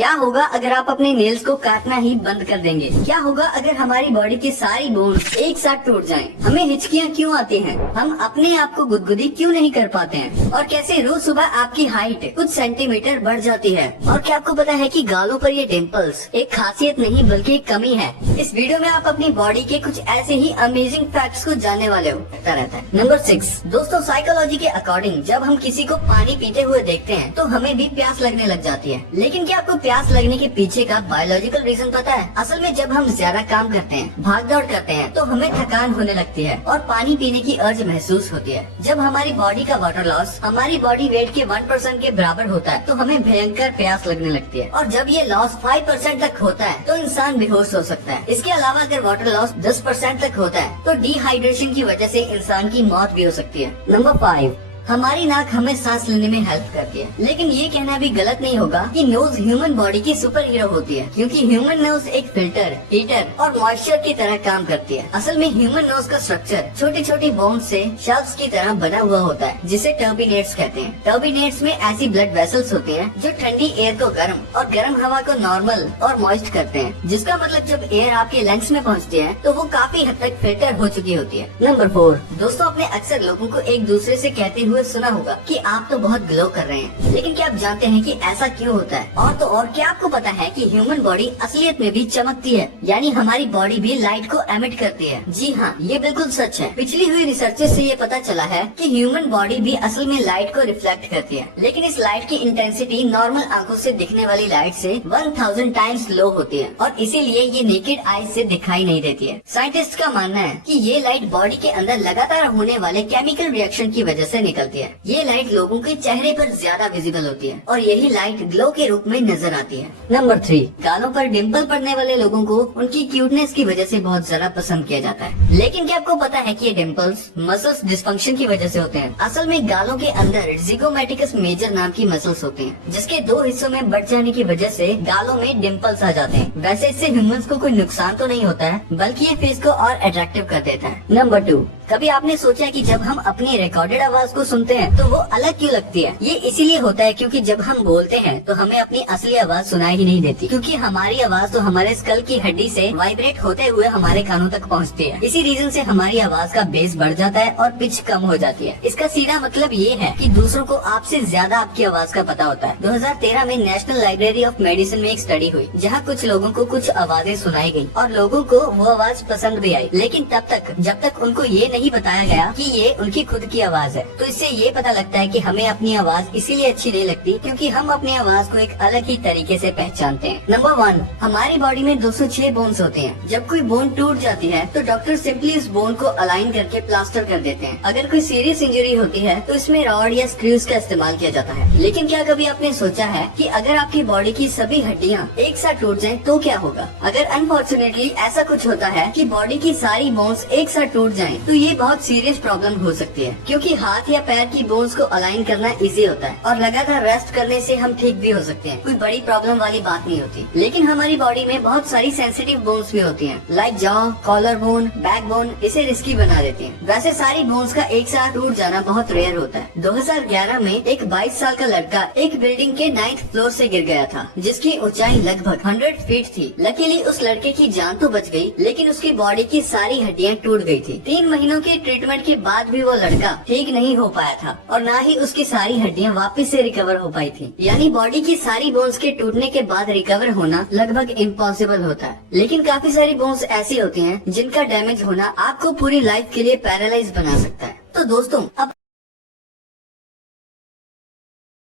क्या होगा अगर आप अपने नेल्स को काटना ही बंद कर देंगे? क्या होगा अगर हमारी बॉडी की सारी बोन्स एक साथ टूट जाएं? हमें हिचकियाँ क्यों आती हैं? हम अपने आप को गुदगुदी क्यों नहीं कर पाते हैं? और कैसे रोज सुबह आपकी हाइट कुछ सेंटीमीटर बढ़ जाती है? और क्या आपको पता है कि गालों पर ये डिम्पल्स एक खासियत नहीं बल्कि एक कमी है? इस वीडियो में आप अपनी बॉडी के कुछ ऐसे ही अमेजिंग फैक्ट्स को जानने वाले हो। रहता है। नंबर 6 दोस्तों, साइकोलॉजी के अकॉर्डिंग जब हम किसी को पानी पीते हुए देखते हैं तो हमें भी प्यास लगने लग जाती है। लेकिन क्या आपको प्यास लगने के पीछे का बायोलॉजिकल रीजन पता है? असल में जब हम ज्यादा काम करते हैं, भाग दौड़ करते हैं, तो हमें थकान होने लगती है और पानी पीने की अर्ज महसूस होती है। जब हमारी बॉडी का वाटर लॉस हमारी बॉडी वेट के 1% के बराबर होता है तो हमें भयंकर प्यास लगने लगती है। और जब ये लॉस 5% तक होता है तो इंसान बेहोश हो सकता है। इसके अलावा अगर वाटर लॉस 10% तक होता है तो डिहाइड्रेशन की वजह से इंसान की मौत भी हो सकती है। नंबर 5 हमारी नाक हमें सांस लेने में हेल्प करती है। लेकिन ये कहना भी गलत नहीं होगा कि नोज ह्यूमन बॉडी की सुपर हीरो होती है, क्योंकि ह्यूमन नोज एक फिल्टर, हीटर और मॉइस्चर की तरह काम करती है। असल में ह्यूमन नोज का स्ट्रक्चर छोटी छोटी बोन्स से शेल्व्स की तरह बना हुआ होता है, जिसे टर्बिनेट्स कहते हैं। टर्बिनेट्स में ऐसी ब्लड वेसल्स होते हैं जो ठंडी एयर को गर्म और गर्म हवा को नॉर्मल और मॉइस्ट करते हैं, जिसका मतलब जब एयर आपके लंग्स में पहुँचती है तो वो काफी हद तक फिल्टर हो चुकी होती है। नंबर 4 दोस्तों, आपने अक्सर लोगों को एक दूसरे से कहते हुए सुना होगा कि आप तो बहुत ग्लो कर रहे हैं। लेकिन क्या आप जानते हैं कि ऐसा क्यों होता है? और क्या आपको पता है कि ह्यूमन बॉडी असलियत में भी चमकती है, यानी हमारी बॉडी भी लाइट को एमिट करती है। जी हाँ, ये बिल्कुल सच है। पिछली हुई रिसर्च से ये पता चला है कि ह्यूमन बॉडी भी असल में लाइट को रिफ्लेक्ट करती है, लेकिन इस लाइट की इंटेंसिटी नॉर्मल आंखों से दिखने वाली लाइट से 1000 टाइम्स लो होती है और इसीलिए ये नेकेड आई से दिखाई नहीं देती है। साइंटिस्ट का मानना है कि ये लाइट बॉडी के अंदर लगातार होने वाले केमिकल रिएक्शन की वजह से निकलती है। ये लाइट लोगों के चेहरे पर ज्यादा विजिबल होती है और यही लाइट ग्लो के रूप में नजर आती है। नंबर 3 गालों पर डिम्पल पड़ने वाले लोगों को उनकी क्यूटनेस की वजह से बहुत ज्यादा पसंद किया जाता है। लेकिन क्या आपको पता है कि ये डिम्पल्स मसल्स डिस्फंक्शन की वजह से होते हैं? असल में गालों के अंदर जिगोमैटिकस मेजर नाम की मसल्स होती हैं, जिसके 2 हिस्सों में बढ़ जाने की वजह से गालों में डिम्पल्स आ जाते हैं। वैसे इससे ह्यूमंस को कोई नुकसान तो नहीं होता है, बल्कि ये फेस को और अट्रैक्टिव कर देता है। नंबर 2 कभी आपने सोचा कि जब हम अपनी रिकॉर्डेड आवाज को सुनते हैं तो वो अलग क्यों लगती है? ये इसीलिए होता है क्योंकि जब हम बोलते हैं तो हमें अपनी असली आवाज सुनाई ही नहीं देती, क्योंकि हमारी आवाज तो हमारे स्कल की हड्डी से वाइब्रेट होते हुए हमारे कानों तक पहुंचती है। इसी रीजन से हमारी आवाज का बेस बढ़ जाता है और पिच कम हो जाती है। इसका सीधा मतलब ये है कि दूसरों को आपसे ज्यादा आपकी आवाज का पता होता है। 2013 में नेशनल लाइब्रेरी ऑफ मेडिसिन में एक स्टडी हुई, जहाँ कुछ लोगों को कुछ आवाजें सुनाई गयी और लोगों को वो आवाज पसंद भी आई, लेकिन तब तक जब तक उनको ये नहीं बताया गया कि ये उनकी खुद की आवाज है। तो इससे ये पता लगता है कि हमें अपनी आवाज इसीलिए अच्छी नहीं लगती क्योंकि हम अपनी आवाज को एक अलग ही तरीके से पहचानते हैं। नंबर 1 हमारी बॉडी में 206 बोन्स होते हैं। जब कोई बोन टूट जाती है तो डॉक्टर सिंपली इस बोन को अलाइन करके प्लास्टर कर देते हैं। अगर कोई सीरियस इंजरी होती है तो इसमें रॉड या स्क्रूज का इस्तेमाल किया जाता है। लेकिन क्या कभी आपने सोचा है कि अगर आपकी बॉडी की सभी हड्डियाँ एक साथ टूट जाएं तो क्या होगा? अगर अनफॉर्चुनेटली ऐसा कुछ होता है कि बॉडी की सारी बोन्स एक साथ टूट जाएं तो ये बहुत सीरियस प्रॉब्लम हो सकती है, क्योंकि हाथ या पैर की बोन्स को अलाइन करना इजी होता है और लगातार रेस्ट करने से हम ठीक भी हो सकते हैं। कोई बड़ी प्रॉब्लम वाली बात नहीं होती। लेकिन हमारी बॉडी में बहुत सारी सेंसिटिव बोन्स भी होती हैं, like jaw, collar bone, back bone, इसे रिस्की बना देती हैं। वैसे सारी बोन्स का एक साथ टूट जाना बहुत रेयर होता है। 2011 में एक 22 साल का लड़का एक बिल्डिंग के 9th फ्लोर से गिर गया था, जिसकी ऊंचाई लगभग 100 फीट थी। लकीली उस लड़के की जान तो बच गई, लेकिन उसकी बॉडी की सारी हड्डियाँ टूट गई थी। 3 महीनों के ट्रीटमेंट के बाद भी वो लड़का ठीक नहीं हो पाया था और न ही उसकी सारी हड्डियां वापस से रिकवर हो पाई थी। यानी बॉडी की सारी बोन्स के टूटने के बाद रिकवर होना लगभग इम्पॉसिबल होता है। लेकिन काफी सारी बोन्स ऐसी होती हैं जिनका डैमेज होना आपको पूरी लाइफ के लिए पैरालाइज बना सकता है। तो दोस्तों, अब